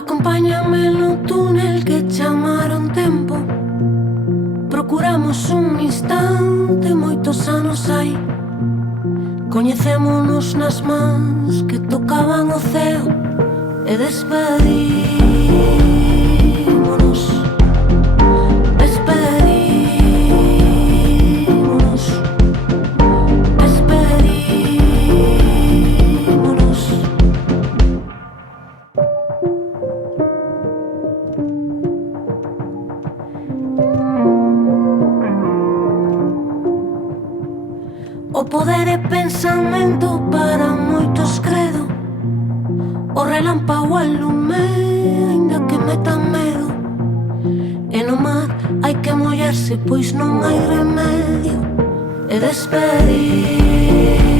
Acompáñame no túnel que chamaron tempo. Procuramos un instante moitos anos hai. Coñecémonos nas mans que tocaban o ceo e despedímonos. Despedímonos. Despedímonos. O poder é pensamento para moitos credo. O relámpago al lume, aínda que meta medo. E no mar hai que mollarse, pois non hai remedio. E despedir